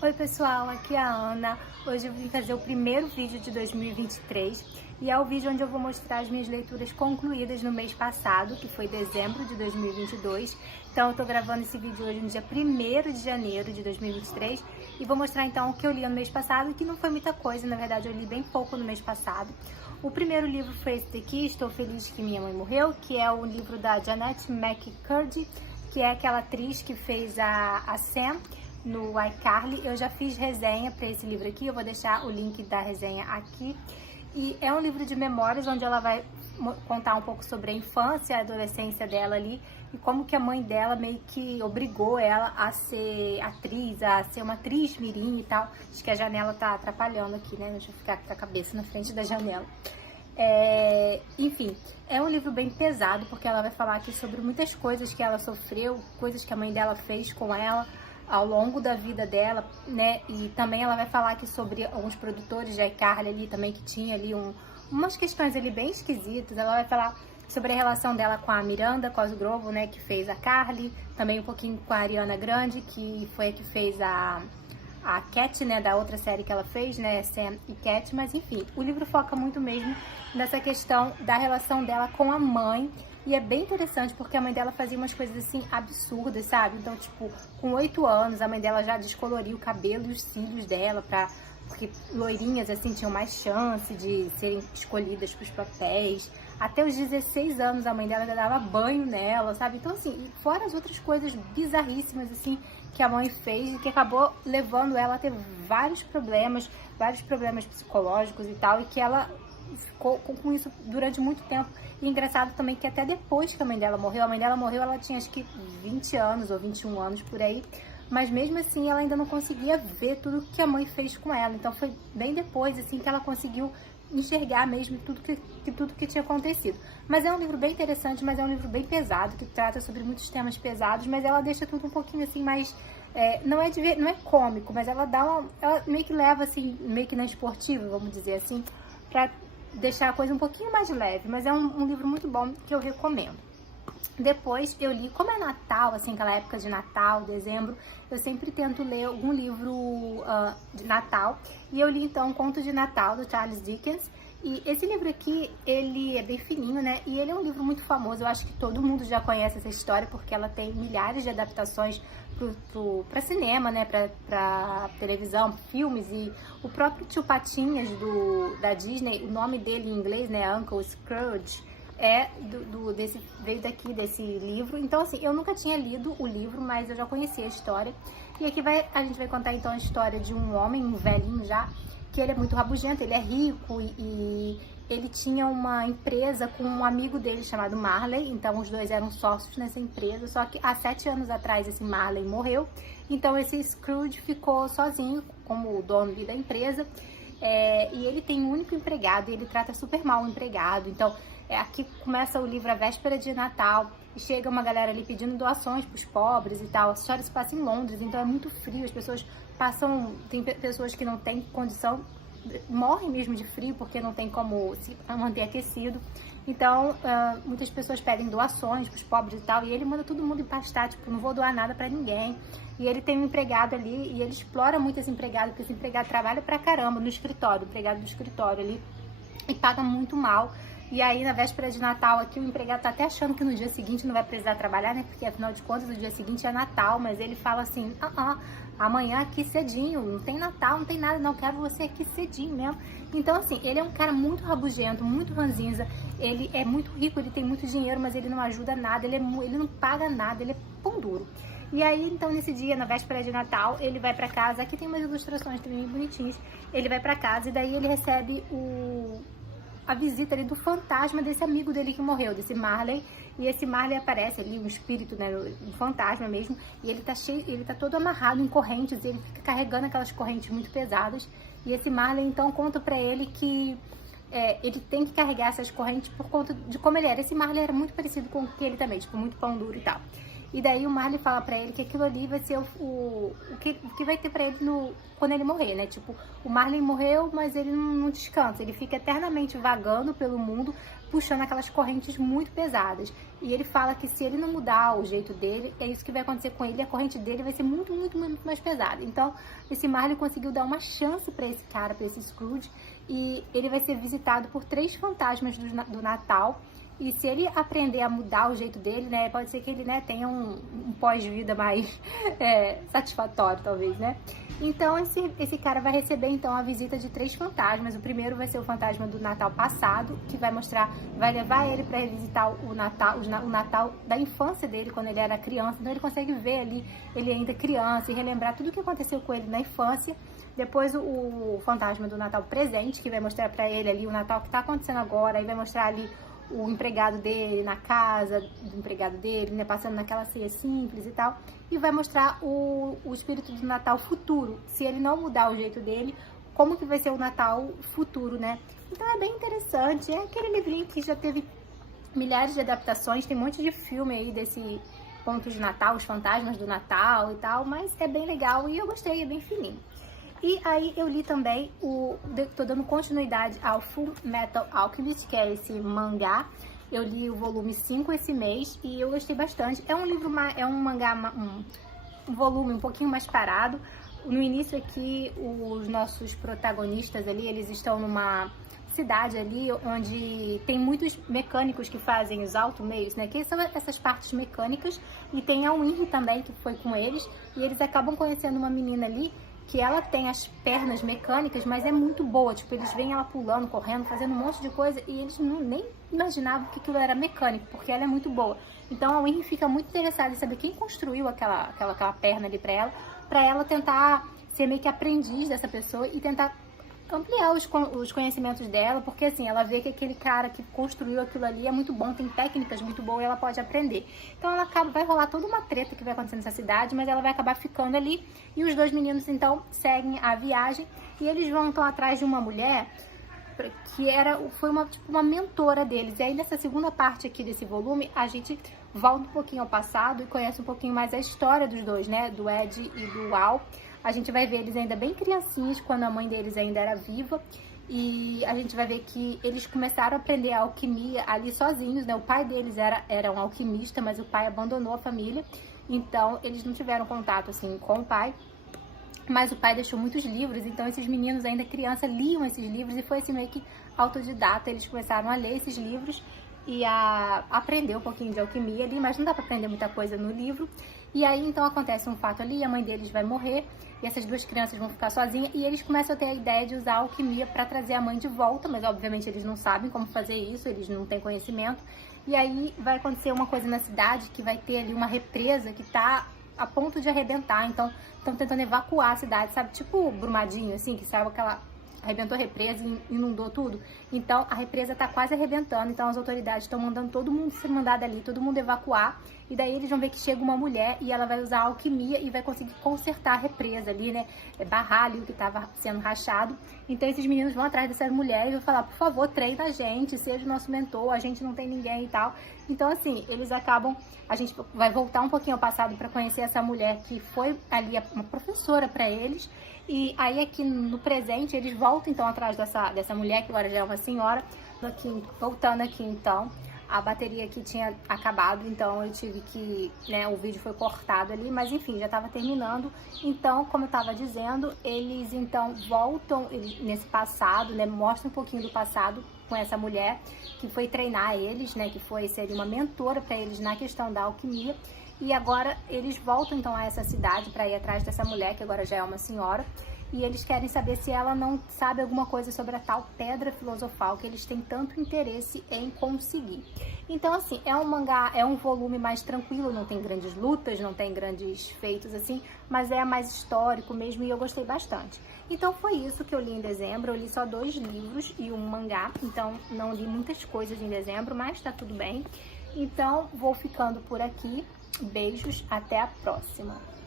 Oi pessoal, aqui é a Ana. Hoje eu vim fazer o primeiro vídeo de 2023 e é o vídeo onde eu vou mostrar as minhas leituras concluídas no mês passado, que foi dezembro de 2022. Então eu tô gravando esse vídeo hoje no dia 1º de janeiro de 2023 e vou mostrar então o que eu li no mês passado, que não foi muita coisa, na verdade eu li bem pouco no mês passado. O primeiro livro foi esse daqui, Estou Feliz que Minha Mãe Morreu, que é o livro da Janet McCurdy, que é aquela atriz que fez a Sam no iCarly. Eu já fiz resenha para esse livro aqui, eu vou deixar o link da resenha aqui. E é um livro de memórias onde ela vai contar um pouco sobre a infância, a adolescência dela ali e como que a mãe dela meio que obrigou ela a ser atriz, a ser uma atriz mirim e tal. Acho que a janela tá atrapalhando aqui, né? Deixa eu ficar com a cabeça na frente da janela. Enfim, é um livro bem pesado porque ela vai falar aqui sobre muitas coisas que ela sofreu, coisas que a mãe dela fez com ela ao longo da vida dela, né? E também ela vai falar aqui sobre alguns produtores de iCarly ali também, que tinha ali umas questões ali bem esquisitas. Ela vai falar sobre a relação dela com a Miranda Cosgrove, né, que fez a Carly, também um pouquinho com a Ariana Grande, que foi a que fez a Cat, né, da outra série que ela fez, né, Sam e Cat. Mas enfim, o livro foca muito mesmo nessa questão da relação dela com a mãe. E é bem interessante porque a mãe dela fazia umas coisas assim absurdas, sabe? Então, tipo, com 8 anos, a mãe dela já descoloria o cabelo e os cílios dela porque loirinhas assim tinham mais chance de serem escolhidas para os papéis. Até os 16 anos a mãe dela já dava banho nela, sabe? Então, assim, fora as outras coisas bizarríssimas assim que a mãe fez e que acabou levando ela a ter vários problemas psicológicos e tal, e que ela ficou com isso durante muito tempo. E engraçado também que até depois que a mãe dela morreu, ela tinha acho que 20 anos ou 21 anos por aí, mas mesmo assim ela ainda não conseguia ver tudo que a mãe fez com ela. Então foi bem depois assim que ela conseguiu enxergar mesmo tudo que tinha acontecido. Mas é um livro bem interessante, mas é um livro bem pesado, que trata sobre muitos temas pesados, mas ela deixa tudo um pouquinho assim mais... não é cômico, mas ela ela meio que leva assim, meio que na esportiva, vamos dizer assim, pra deixar a coisa um pouquinho mais leve. Mas é um livro muito bom que eu recomendo. Depois eu li, como é Natal, assim, aquela época de Natal, dezembro, eu sempre tento ler algum livro de Natal. E eu li então um Conto de Natal, do Charles Dickens. E esse livro aqui, ele é bem fininho, né? E ele é um livro muito famoso, eu acho que todo mundo já conhece essa história, porque ela tem milhares de adaptações para cinema, né? Pra televisão, filmes. E o próprio Tio Patinhas da Disney, o nome dele em inglês, né? Uncle Scrooge, veio desse livro. Então, assim, eu nunca tinha lido o livro, mas eu já conhecia a história. E aqui a gente vai contar então a história de um homem, um velhinho já, que ele é muito rabugento, ele é rico e ele tinha uma empresa com um amigo dele chamado Marley. Então os dois eram sócios nessa empresa, só que há 7 anos atrás esse Marley morreu. Então esse Scrooge ficou sozinho como o dono da empresa. E ele tem um único empregado e ele trata super mal o empregado. Então aqui começa o livro, a véspera de Natal, e chega uma galera ali pedindo doações para os pobres e tal. A história se passa em Londres, então é muito frio, as pessoas tem pessoas que não têm condição, morrem mesmo de frio porque não tem como se manter aquecido. Então muitas pessoas pedem doações para os pobres e tal, e ele manda todo mundo empastar, tipo, não vou doar nada para ninguém. E ele tem um empregado ali e ele explora muito esse empregado, porque esse empregado trabalha pra caramba no escritório, o empregado do escritório ali, e paga muito mal. E aí, na véspera de Natal, aqui o empregado tá até achando que no dia seguinte não vai precisar trabalhar, né? Porque afinal de contas, o dia seguinte é Natal, mas ele fala assim: amanhã aqui cedinho, não tem Natal, não tem nada, não, quero você aqui cedinho mesmo. Então, assim, ele é um cara muito rabugento, muito ranzinza, ele é muito rico, ele tem muito dinheiro, mas ele não ajuda nada, ele não paga nada, ele é pão duro. E aí, então, nesse dia, na véspera de Natal, ele vai pra casa. Aqui tem umas ilustrações também bonitinhas. Ele vai pra casa e daí ele recebe a visita ali do fantasma desse amigo dele que morreu, desse Marley. E esse Marley aparece ali, um espírito, né, um fantasma mesmo, e ele tá todo amarrado em correntes, e ele fica carregando aquelas correntes muito pesadas. E esse Marley então conta pra ele que ele tem que carregar essas correntes por conta de como ele era. Esse Marley era muito parecido com o que ele também, tipo, muito pão duro e tal. E daí o Marley fala pra ele que aquilo ali vai ser o que vai ter pra ele quando ele morrer, né? Tipo, o Marley morreu, mas ele não descansa. Ele fica eternamente vagando pelo mundo, puxando aquelas correntes muito pesadas. E ele fala que se ele não mudar o jeito dele, é isso que vai acontecer com ele, e a corrente dele vai ser muito, muito, muito mais pesada. Então, esse Marley conseguiu dar uma chance para esse cara, para esse Scrooge, e ele vai ser visitado por 3 fantasmas do Natal. E se ele aprender a mudar o jeito dele, né, pode ser que ele, né, tenha um pós-vida mais satisfatório, talvez, né? Então, esse cara vai receber, então, a visita de 3 fantasmas. O primeiro vai ser o fantasma do Natal passado, que vai levar ele para revisitar o Natal da infância dele, quando ele era criança. Então, ele consegue ver ali, ele ainda criança, e relembrar tudo o que aconteceu com ele na infância. Depois, o fantasma do Natal presente, que vai mostrar para ele ali o Natal que está acontecendo agora, e vai mostrar ali o empregado dele na casa do empregado dele, né, passando naquela ceia simples e tal, e vai mostrar o espírito do Natal futuro, se ele não mudar o jeito dele, como que vai ser o Natal futuro, né? Então é bem interessante, é aquele livrinho que já teve milhares de adaptações, tem um monte de filme aí desse Contos de Natal, os fantasmas do Natal e tal, mas é bem legal e eu gostei, é bem fininho. E aí eu li também, tô dando continuidade ao Full Metal Alchemist, que é esse mangá. Eu li o volume 5 esse mês e eu gostei bastante. É um livro, é um mangá, um volume um pouquinho mais parado. No início aqui, os nossos protagonistas ali, eles estão numa cidade ali onde tem muitos mecânicos que fazem os automeios, né? Que são essas partes mecânicas. E tem a Winry também, que foi com eles. E eles acabam conhecendo uma menina ali que ela tem as pernas mecânicas, mas é muito boa. Tipo, eles veem ela pulando, correndo, fazendo um monte de coisa e eles nem imaginavam que aquilo era mecânico, porque ela é muito boa. Então a Winry fica muito interessada em saber quem construiu aquela perna ali pra ela tentar ser meio que aprendiz dessa pessoa e tentar ampliar os conhecimentos dela, porque assim, ela vê que aquele cara que construiu aquilo ali é muito bom, tem técnicas muito boas e ela pode aprender. Então vai rolar toda uma treta que vai acontecer nessa cidade, mas ela vai acabar ficando ali e os 2 meninos então seguem a viagem e eles vão então atrás de uma mulher que foi uma mentora deles. E aí nessa segunda parte aqui desse volume, a gente volta um pouquinho ao passado e conhece um pouquinho mais a história dos dois, né, do Ed e do Al. A gente vai ver eles ainda bem criancinhos, quando a mãe deles ainda era viva. E a gente vai ver que eles começaram a aprender a alquimia ali sozinhos, né? O pai deles era um alquimista, mas o pai abandonou a família. Então, eles não tiveram contato, assim, com o pai. Mas o pai deixou muitos livros, então esses meninos ainda criança liam esses livros. E foi assim meio que autodidata, eles começaram a ler esses livros e a aprender um pouquinho de alquimia ali, mas não dá pra aprender muita coisa no livro. E aí, então, acontece um fato ali, a mãe deles vai morrer, e essas 2 crianças vão ficar sozinhas, e eles começam a ter a ideia de usar a alquimia para trazer a mãe de volta, mas obviamente eles não sabem como fazer isso, eles não têm conhecimento. E aí vai acontecer uma coisa na cidade, que vai ter ali uma represa que tá a ponto de arrebentar, então estão tentando evacuar a cidade, sabe? Tipo Brumadinho, assim, que saiu aquela... arrebentou a represa e inundou tudo. Então, a represa tá quase arrebentando. Então, as autoridades estão mandando todo mundo ser mandado ali, todo mundo evacuar. E daí, eles vão ver que chega uma mulher e ela vai usar a alquimia e vai conseguir consertar a represa ali, né? Barrar ali o que tava sendo rachado. Então, esses meninos vão atrás dessa mulher e vão falar, por favor, treina a gente, seja o nosso mentor, a gente não tem ninguém e tal. Então, assim, eles acabam... A gente vai voltar um pouquinho ao passado para conhecer essa mulher que foi ali uma professora para eles. E aí aqui no presente eles voltam então atrás dessa mulher, que agora já é uma senhora. Voltando aqui então, a bateria aqui tinha acabado, então eu tive que, né, o vídeo foi cortado ali, mas enfim, já estava terminando. Então, como eu estava dizendo, eles então voltam nesse passado, né, mostram um pouquinho do passado com essa mulher que foi treinar eles, né, que foi ser uma mentora para eles na questão da alquimia. E agora eles voltam então a essa cidade para ir atrás dessa mulher, que agora já é uma senhora. E eles querem saber se ela não sabe alguma coisa sobre a tal pedra filosofal que eles têm tanto interesse em conseguir. Então, assim, é um mangá, é um volume mais tranquilo, não tem grandes lutas, não tem grandes feitos assim, mas é mais histórico mesmo e eu gostei bastante. Então foi isso que eu li em dezembro. Eu li só 2 livros e um mangá, então não li muitas coisas em dezembro, mas tá tudo bem. Então vou ficando por aqui. Beijos, até a próxima!